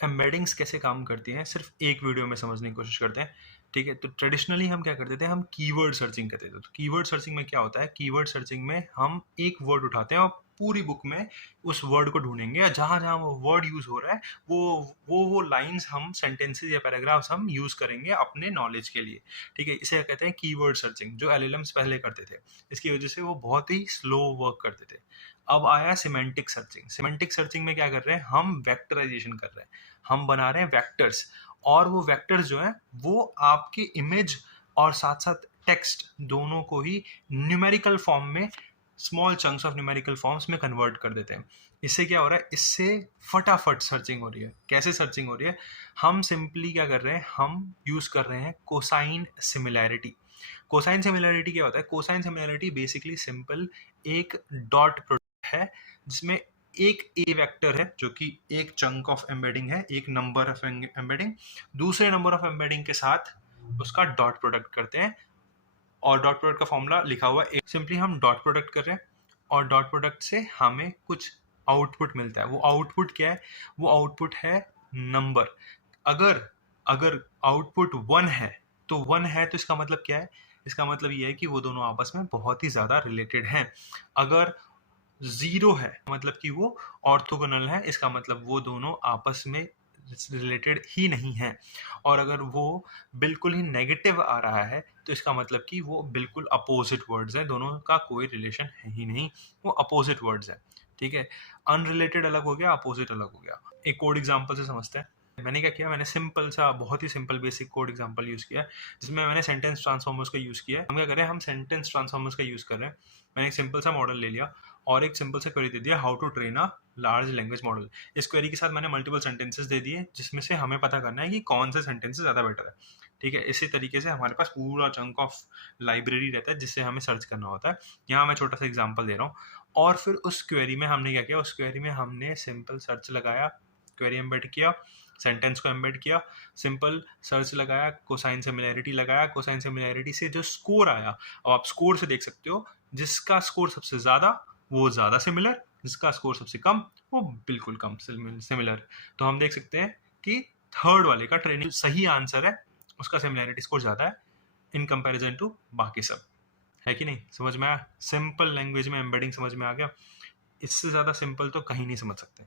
Embeddings कैसे काम करती हैं सिर्फ एक वीडियो में समझने की कोशिश करते हैं। ठीक है, तो ट्रेडिशनली हम क्या करते थे, हम कीवर्ड सर्चिंग करते थे। तो कीवर्ड सर्चिंग में क्या होता है, कीवर्ड सर्चिंग में हम एक वर्ड उठाते हैं और पूरी बुक में उस वर्ड को ढूंढेंगे, या जहां जहां वो वर्ड यूज हो रहा है वो लाइंस हम, सेंटेंसेस या पैराग्राफ्स हम यूज करेंगे अपने नॉलेज के लिए। ठीक है, इसे कहते हैं कीवर्ड सर्चिंग, जो एलएलएम्स पहले करते थे। इसकी वजह से वो बहुत ही स्लो वर्क करते थे। अब आया सिमेंटिक सर्चिंग। सिमेंटिक सर्चिंग में क्या कर रहे हैं, हम वेक्टराइजेशन कर रहे हैं, हम बना रहे हैं वेक्टर्स, और वो वेक्टर्स जो है वो आपकी इमेज और साथ साथ टेक्स्ट दोनों को ही न्यूमेरिकल फॉर्म में, small chunks of numerical forms में कन्वर्ट कर देते हैं। इससे क्या हो रहा है, इससे फटाफट सर्चिंग हो रही है। कैसे सर्चिंग हो रही है, हम सिंपली क्या कर रहे हैं, हम यूज कर रहे हैं कोसाइन सिमिलैरिटी। कोसाइन सिमिलैरिटी क्या होता है, कोसाइन सिमिलैरिटी बेसिकली सिंपल एक डॉट प्रोडक्ट है, जिसमें एक ए वेक्टर है जो कि एक चंक ऑफ एम्बेडिंग है, एक नंबर ऑफ एम्बेडिंग, दूसरे नंबर ऑफ एम्बेडिंग के साथ उसका डॉट प्रोडक्ट करते हैं, और डॉट प्रोडक्ट का फॉर्मूला लिखा हुआ है। सिंपली हम डॉट प्रोडक्ट कर रहे हैं और डॉट प्रोडक्ट से हमें कुछ आउटपुट मिलता है। वो आउटपुट क्या है, वो आउटपुट है नंबर। अगर अगर आउटपुट 1 है तो 1 है, तो इसका मतलब क्या है, इसका मतलब ये है कि वो दोनों आपस में बहुत ही ज्यादा रिलेटेड हैं। अगर 0 है मतलब कि वो ऑर्थोगोनल है, इसका मतलब वो दोनों आपस में रिलेटेड ही नहीं है। और अगर वो बिल्कुल ही नेगेटिव आ रहा है तो इसका मतलब कि वो बिल्कुल अपोजिट वर्ड्स हैं, दोनों का कोई रिलेशन है ही नहीं, वो अपोजिट वर्ड्स हैं। ठीक है, अनरिलेटेड अलग हो गया, अपोजिट अलग हो गया। एक कोड एग्जांपल से समझते हैं। मैंने क्या किया, मैंने सिंपल सा, बहुत ही simple basic code example use किया है, जिसमें मैंने सेंटेंस ट्रांसफॉर्मर्स का यूज किया है। हम क्या करें, हम सेंटेंस ट्रांसफॉर्मर्स का यूज कर रहे हैं। मैंने एक सिंपल सा मॉडल ले लिया और एक सिंपल सा क्वेरी दे दिया, how to train a large language model. इस क्वेरी के साथ मैंने मल्टीपल सेंटेंसेस दे दिए, जिसमें से हमें पता करना है कि कौन से सेंटेंसेस ज़्यादा बेटर है। ठीक है, इसी तरीके से हमारे पास पूरा चंक ऑफ लाइब्रेरी रहता है जिससे हमें सर्च करना होता है। यहाँ मैं छोटा सा एग्जाम्पल दे रहा हूँ। और फिर उस क्वेरी में हमने क्या किया, उस क्वेरी में हमने सिंपल सर्च लगाया, क्वेरी एम्बेड किया, सेंटेंस को एम्बेड किया, सिंपल सर्च लगाया, कोसाइन सिमिलैरिटी लगाया, कोसाइन सिमिलैरिटी से जो स्कोर आया, अब आप स्कोर से देख सकते हो, जिसका स्कोर सबसे ज़्यादा वो ज़्यादा सिमिलर, जिसका स्कोर सबसे कम वो बिल्कुल कम सिमिलर। तो हम देख सकते हैं कि थर्ड वाले का ट्रेनिंग सही आंसर है, उसका सिमिलैरिटी स्कोर ज़्यादा है इन कंपैरिजन टू बाकी सब। है कि नहीं, समझ में आया? सिंपल लैंग्वेज में एम्बेडिंग समझ में आ गया। इससे ज़्यादा सिंपल तो कहीं नहीं समझ सकते।